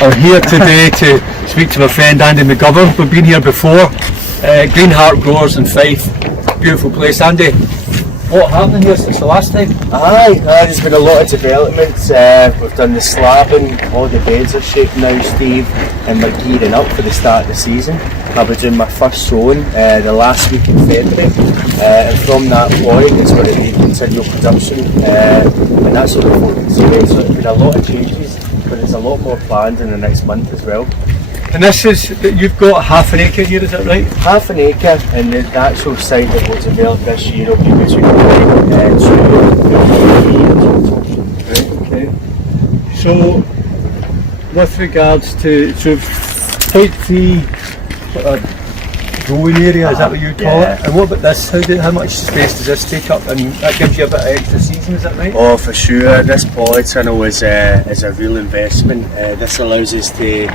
I'm here today to speak to my friend Andy McGovern. We've been here before. Greenheart Growers in Fife. Beautiful place. Andy, what happened here since the last time? There's been a lot of developments. We've done the slabbing, all the beds are shaped now, Steve, and we're gearing up for the start of the season. I'll be doing my first sowing the last week in February, and from that point it's going to be continual production, and that's what we're focusing on. So there's been a lot of changes, but there's a lot more planned in the next month as well. And this is, you've got half an acre here, is that right? Half an acre, and the actual site that we'll develop this year will be between 2 and 3 years. Right, okay. So, with regards to type 3 growing area, is that what you call it? And what about this? How much space does this take up? And that gives you a bit of extra season, is that right? Oh, for sure. This polytunnel is a real investment. This allows us to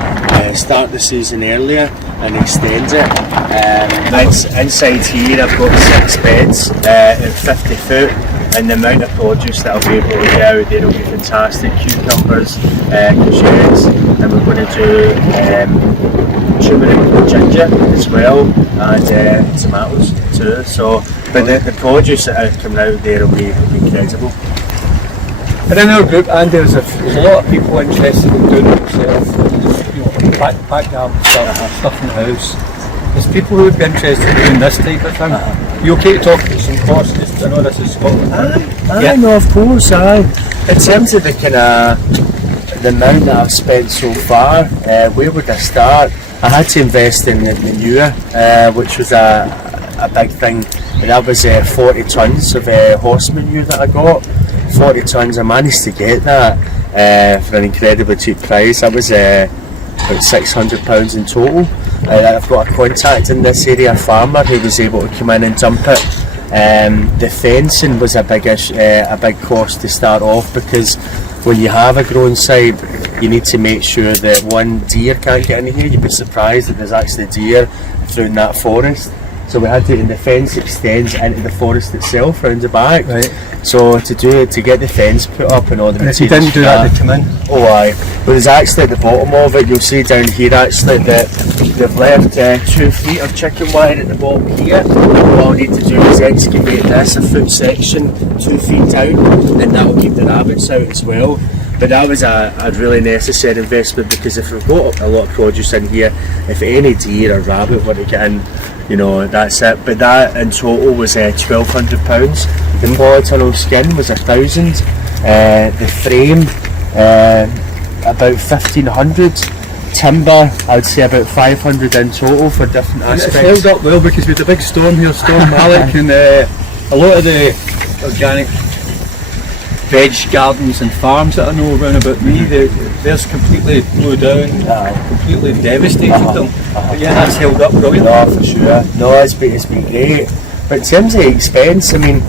start the season earlier and extend it. Inside here I've got 6 beds at 50 foot, and the amount of produce that I'll be able to get out there will be fantastic. Cucumbers, courgettes, and we're going to do turmeric ginger as well, and tomatoes too. So, but the produce that are coming out there will be incredible. And in our group, Andy, there's a lot of people interested in doing it themselves, you know, backyard stuff in the house. There's people who would be interested in doing this type of thing. You okay to talk about some costs? I know this is Scotland. No, of course. In terms of the amount that I've spent so far, where would I start? I had to invest in the manure, which was a big thing, and that was 40 tonnes of horse manure that I got. 40 tonnes, I managed to get that for an incredibly cheap price. That was about £600 in total. I've got a contact in this area, a farmer, who was able to come in and dump it. The fencing was a big cost to start off, because when you have a growing site, you need to make sure that one, deer can't get in here. You'd be surprised that there's actually deer through that forest. So we had to, and the fence extends into the forest itself round the back. Right. So to get the fence put up and all the materials. If you didn't do that, they come in. Oh aye. But there's actually at the bottom of it, you'll see down here actually that they've left 2 feet of chicken wire at the bottom here. All I need to do is excavate this a foot section 2 feet down, and that will keep the rabbits out as well. But that was a really necessary investment, because if we've got a lot of produce in here, if any deer or rabbit were to get in, you know, that's it. But that in total was £1,200. The polytunnel skin was £1,000. The frame about £1,500. Timber, I'd say about £500 in total for different aspects. It's held up well, because we had a big storm here, Storm Malik, and a lot of the organic veg gardens and farms that I know around about me, theirs completely blew down, completely devastated them. But yeah, that's held up brilliant. No, for sure. No, it's been great. But in terms of expense, I mean,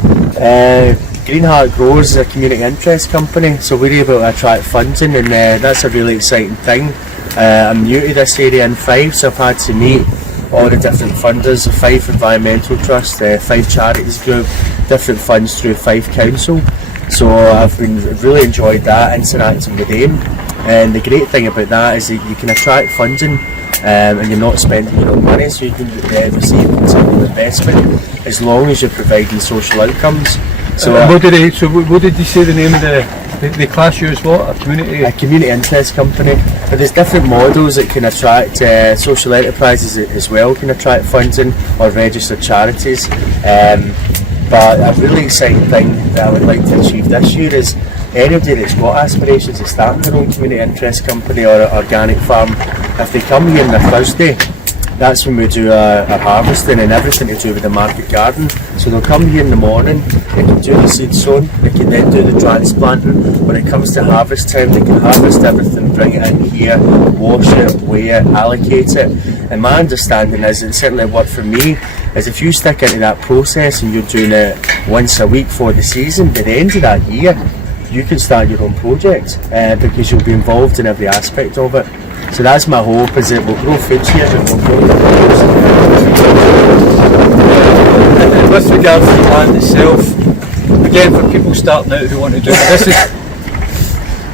Greenheart Growers is a community interest company, so we're able to attract funding, and that's a really exciting thing. I'm new to this area in Fife, so I've had to meet all the different funders, the Fife Environmental Trust, the Fife Charities Group, different funds through Fife Council. So I've really enjoyed that, interacting with them. And the great thing about that is that you can attract funding, and you're not spending your own money, so you can receive continual investment as long as you're providing social outcomes. So what did you say the name of the class you as what? A community interest company. But there's different models that can attract social enterprises as well, can attract funding, or registered charities. But a really exciting thing that I would like to achieve this year is anybody that's got aspirations of starting their own community interest company or an organic farm, if they come here on a Thursday, that's when we do our harvesting and everything to do with the market garden. So they'll come here in the morning, they can do the seed sowing, they can then do the transplanting. When it comes to harvest time, they can harvest everything, bring it in here, wash it, weigh it, allocate it. And my understanding is, and certainly what for me, is if you stick into that process and you're doing it once a week for the season, by the end of that year, you can start your own project, because you'll be involved in every aspect of it. So that's my hope, is that we'll grow food here and we'll grow the And with regards to the land itself, again, for people starting out who want to do it,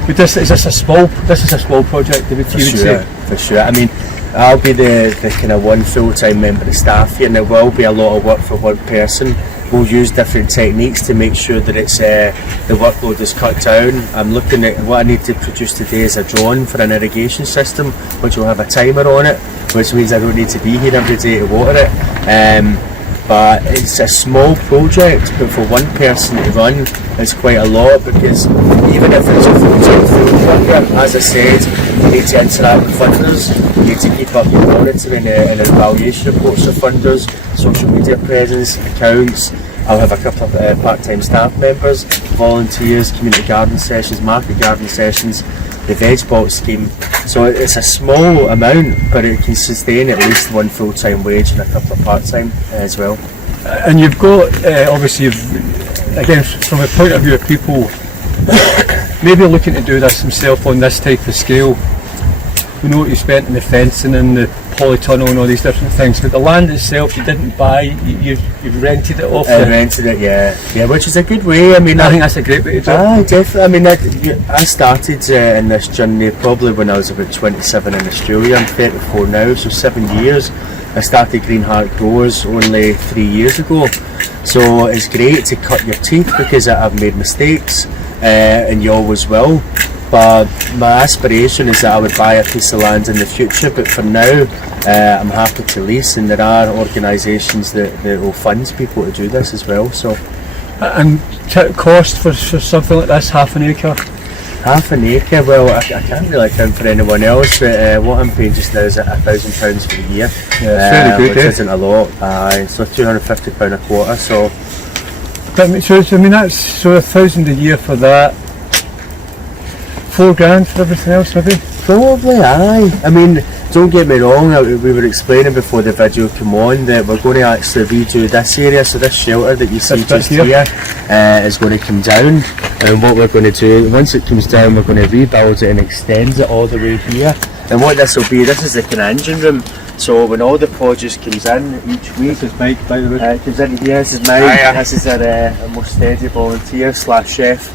But this is a small project, you would say? For sure. I mean, I'll be the kind of one full-time member of staff here, and there will be a lot of work for one person. We'll use different techniques to make sure that it's the workload is cut down. I'm looking at what I need to produce today is a drawing for an irrigation system, which will have a timer on it, which means I don't need to be here every day to water it. But it's a small project, but for one person to run it's quite a lot, because even if it's a full-time field worker, as I said, you need to interact with funders, you need to keep up your monitoring and evaluation reports of funders, social media presence, accounts. I'll have a couple of part-time staff members, volunteers, community garden sessions, market garden sessions, the veg box scheme. So it's a small amount, but it can sustain at least one full-time wage and a couple of part-time as well. And you've got, obviously, again, from a point of view of people maybe looking to do this themselves on this type of scale, we know what you spent in the fencing and the polytunnel and all these different things, but the land itself you didn't buy, you've rented it off. I rented it, yeah, which is a good way. I mean, I think that's a great way to do it. Definitely. I mean, I started in this journey probably when I was about 27 in Australia. I'm 34 now, so 7 years. I started Greenheart Growers only 3 years ago, so it's great to cut your teeth because I've made mistakes, and you always will. But my aspiration is that I would buy a piece of land in the future, but for now I'm happy to lease, and there are organisations that will fund people to do this as well. So, and cost for something like this, half an acre? Half an acre, well, I can't really account for anyone else, but what I'm paying just now is £1,000 for the year. Yeah, it's very good, which isn't a lot. So £250 a quarter. So I mean, that's so £1,000 a year for that. £4,000 for everything else, maybe? Probably, aye. I mean, don't get me wrong, we were explaining before the video came on that we're going to actually redo this area, so this shelter that you see just here is going to come down, and what we're going to do, once it comes down, we're going to rebuild it and extend it all the way here. And what this will be, this is the kind of engine room, so when all the produce comes in each week, this is Mike, by the way. it comes in here, this is Mike, this is our most steady volunteer / chef.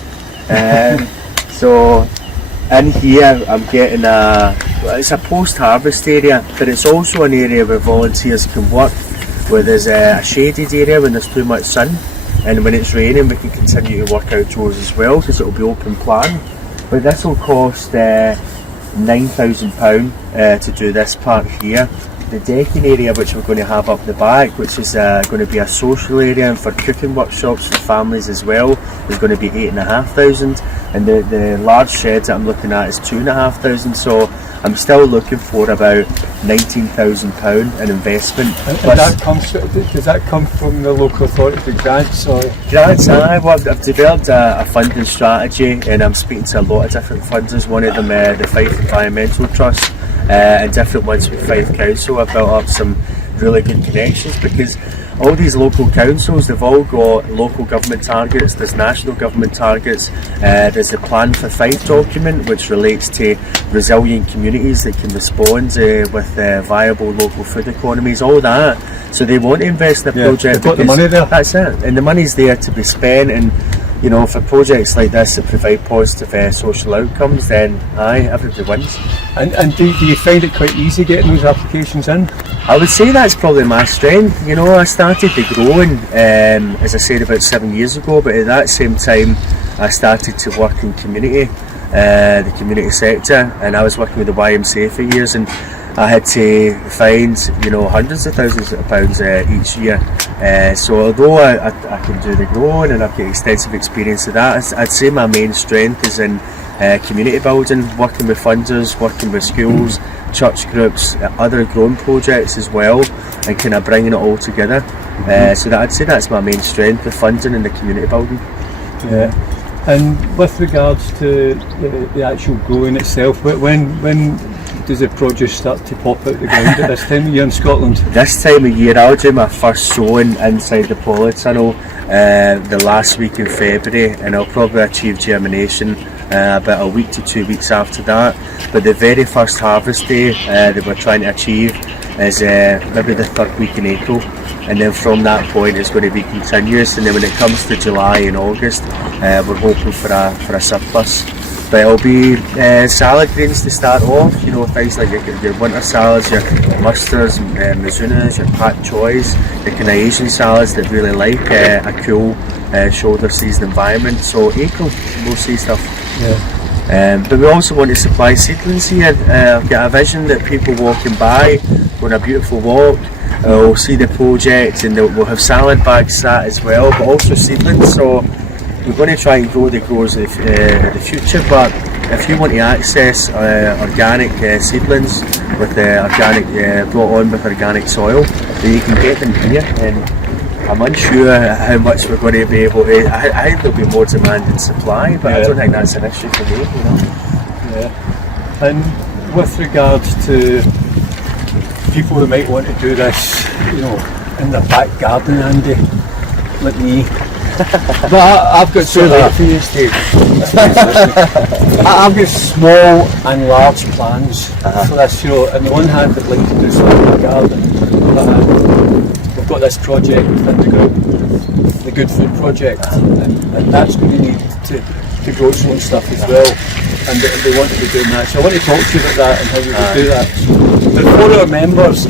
So in here I'm getting it's a post-harvest area, but it's also an area where volunteers can work, where there's a shaded area when there's too much sun, and when it's raining we can continue to work outdoors as well, because it will be open plan. But this will cost £9,000 to do this part here. The decking area which we're going to have up the back, which is going to be a social area and for cooking workshops for families as well, is going to be £8,500, and the large sheds that I'm looking at is £2,500. So I'm still looking for about £19,000 in investment. And does that come from the local authority, the grants or? Grants, I've developed a funding strategy, and I'm speaking to a lot of different funders. One of them, the Fife Environmental Trust, and different ones with Fife Council. I've built up some really good connections, because all these local councils, they've all got local government targets, there's national government targets, there's a Plan for Fife document which relates to resilient communities that can respond with viable local food economies, all that. So they want to invest in a project. They've got the money there. That's it, and the money's there to be spent. And you know, for projects like this that provide positive social outcomes, then everybody wins. And do you find it quite easy getting those applications in? I would say that's probably my strength. You know, I started the growing, as I said, about 7 years ago, but at that same time I started to work in community, the community sector, and I was working with the YMCA for years, and I had to find, you know, hundreds of thousands of pounds each year. So although I can do the growing and I've got extensive experience of that, I'd say my main strength is in community building, working with funders, working with schools, church groups, other growing projects as well, and kind of bringing it all together. So that I'd say that's my main strength, the funding and the community building. Yeah. And with regards to the actual growing itself, when does the produce start to pop out the ground at this time of year in Scotland? This time of year I'll do my first sowing inside the polytunnel the last week in February, and I'll probably achieve germination about a week to 2 weeks after that. But the very first harvest day that we're trying to achieve is maybe the third week in April, and then from that point it's going to be continuous, and then when it comes to July and August we're hoping for a surplus. But it'll be salad greens to start off, you know, things like your winter salads, your mustards, mizunas, your pak choys, the kind of Asian salads that really like a cool shoulder season environment. So April mostly stuff. Yeah. But we also want to supply seedlings here. I've got a vision that people walking by on a beautiful walk will see the project, and we'll have salad bags sat as well, but also seedlings. So we're going to try and grow the growers of the future, but if you want to access organic seedlings with organic brought on with organic soil, then you can get them here. And I'm unsure how much we're going to be able to. I think there'll be more demand than supply, but I don't think that's an issue for me. You know? Yeah. And with regards to people who might want to do this, you know, in their back garden, Andy, like me. But I've got So late for you, Steve. I've got small and large plans for this. You know, on the one hand, I'd like to do something in the garden. We've got this project within the group, the Good Food Project, and that's going to need to grow its own stuff as well. And they want to be doing that. So I want to talk to you about that and how we can do that. But for our members,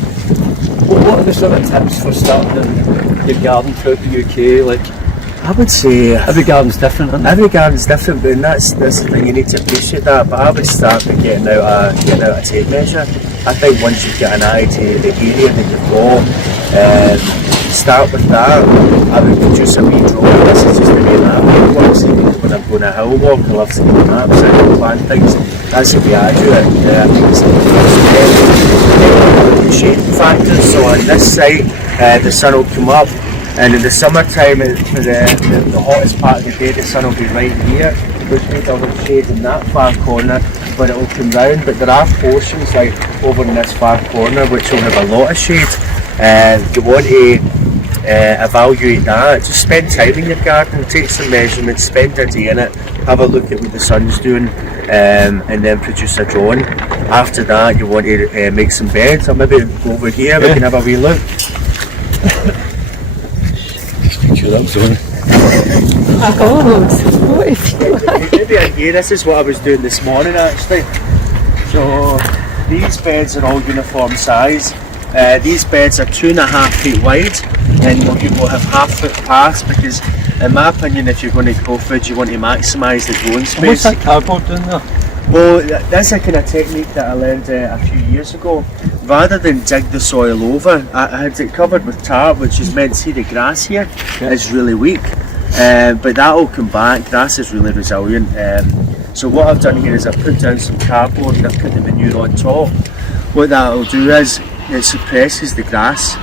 what are the sort of tips for starting your garden throughout the UK? Like, I would say every garden's different, isn't it? every garden's different, and that's the thing, you need to appreciate that. But I would start by getting out a tape measure. I think once you get an idea of the area that you've got, start with that. I would produce a wee drawing. This is just a wee map. When I'm going a hill walk, I love to see maps and plan things. That's the way I do it. I think it's the shading factors. So on this site, the sun will come up. And in the summertime, for the hottest part of the day, the sun will be right here, which means I'll have shade in that far corner, but it will come round. But there are portions like over in this far corner which will have a lot of shade. You want to evaluate that. Just spend time in your garden, take some measurements, spend a day in it, have a look at what the sun's doing, and then produce a drawing. After that, you want to make some beds, or maybe go over here, we can have a wee look. What if you like? Maybe in here, this is what I was doing this morning actually. So these beds are all uniform size. These beds are 2.5 feet wide, and you will have half-foot paths because, in my opinion, if you're going to grow food, you want to maximise the growing space. What's that cardboard doing there? Well, that's a kind of technique that I learned a few years ago. Rather than dig the soil over, I had it covered with tarp, which is meant to see the grass here is really weak. But that will come back. Grass is really resilient. So what I've done here is I've put down some cardboard and I've put the manure on top. What that will do is it suppresses the grass,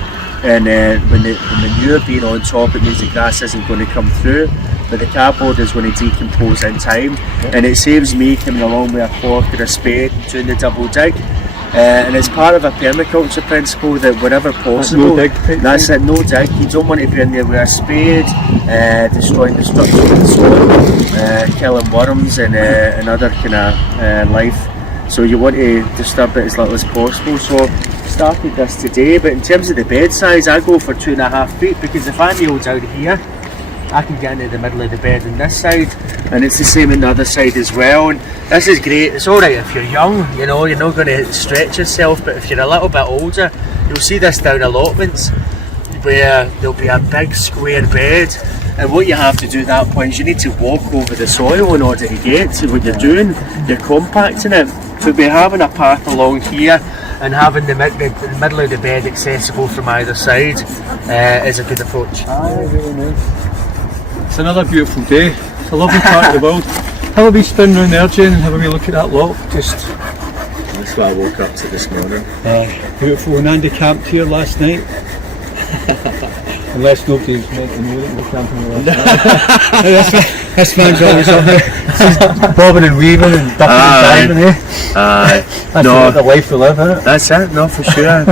and when the manure being on top, it means the grass isn't going to come through, but the cardboard is going to decompose in time, and it saves me coming along with a fork or a spade doing the double dig. And it's part of a permaculture principle that whenever possible, that's it, no dig. You don't want to be in there with a spade, destroying the structure of the soil, killing worms and other kind of life. So you want to disturb it as little as possible. So started this today, but in terms of the bed size, I go for 2.5 feet, because if I kneel down here, I can get into the middle of the bed on this side, and it's the same on the other side as well. And this is great. It's alright if you're young, you know, you're not going to stretch yourself, but if you're a little bit older, you'll see this down allotments where there'll be a big square bed, and what you have to do at that point is you need to walk over the soil in order to get to what you're doing. You're compacting it. So by having a path along here and having the middle of the bed accessible from either side is a good approach. Really nice. It's another beautiful day. It's a lovely part of the world. Have a wee spin round there, Jane, and have a wee look at that lot. That's what I woke up to this morning. Beautiful. And Andy camped here last night. Unless nobody's meant to know that we're camping last night. This man's always up there. Bobbing and weaving and ducking and diving, eh? That's the life we live, isn't it? That's it, no, for sure.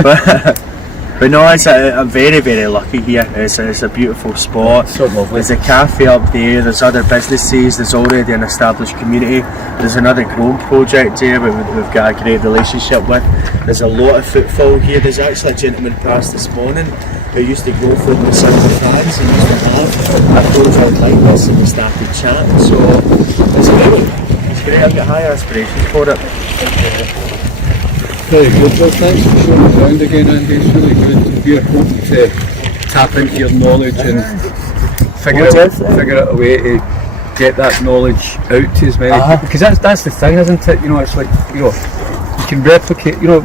But no, I'm very, very lucky here. It's a beautiful spot. So lovely. There's a cafe up there, there's other businesses, there's already an established community. There's another growing project here we've got a great relationship with. There's a lot of footfall here. There's actually a gentleman passed this morning who used to grow food with some of the fans and used to have a project like this, and we started chatting. So it's it's great. I've got high aspirations for it. Very good. Well, thanks for showing us around again, Andy. It's really good. We're hoping to tap into your knowledge and figure out a way to get that knowledge out to as many people. Because that's the thing, isn't it? You know, it's like, you know, you can replicate, you know,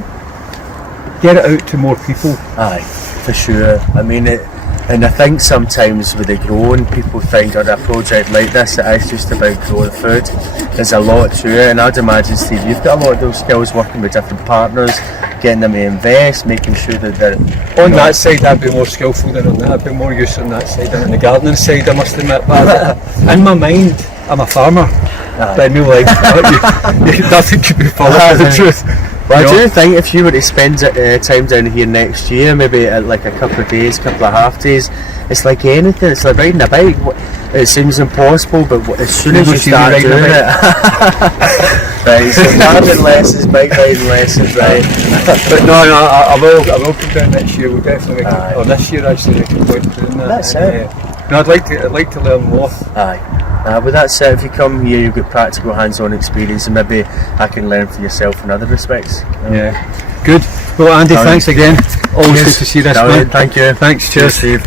get it out to more people. Aye, for sure. I mean, and I think sometimes with the growing, people think on a project like this, it is just about growing food. There's a lot to it, and I'd imagine, Steve, you've got a lot of those skills working with different partners, getting them to invest, making sure that they're... On that side, I'd be more skillful than on that. I'd be more used on that side than on the gardening side, I must admit. But in my mind, I'm a farmer. But in real life, nothing could be further from the truth. Well, I do think if you were to spend time down here next year, maybe at like a couple of days, couple of half days, it's like anything. It's like riding a bike. It seems impossible, but as soon as you start doing it, right? So gardening lessons, bike riding lessons, right? But no, I will come down next year. We'll definitely make it, or this year actually make a point of doing that. That's it. No, I'd like to learn more. Aye. But that's it. If you come here, you've got practical hands-on experience, and maybe I can learn for yourself in other respects. Yeah. Good. Well, Andy, thanks again. Always good to see this. Thank you. Thanks. Cheers. Steve.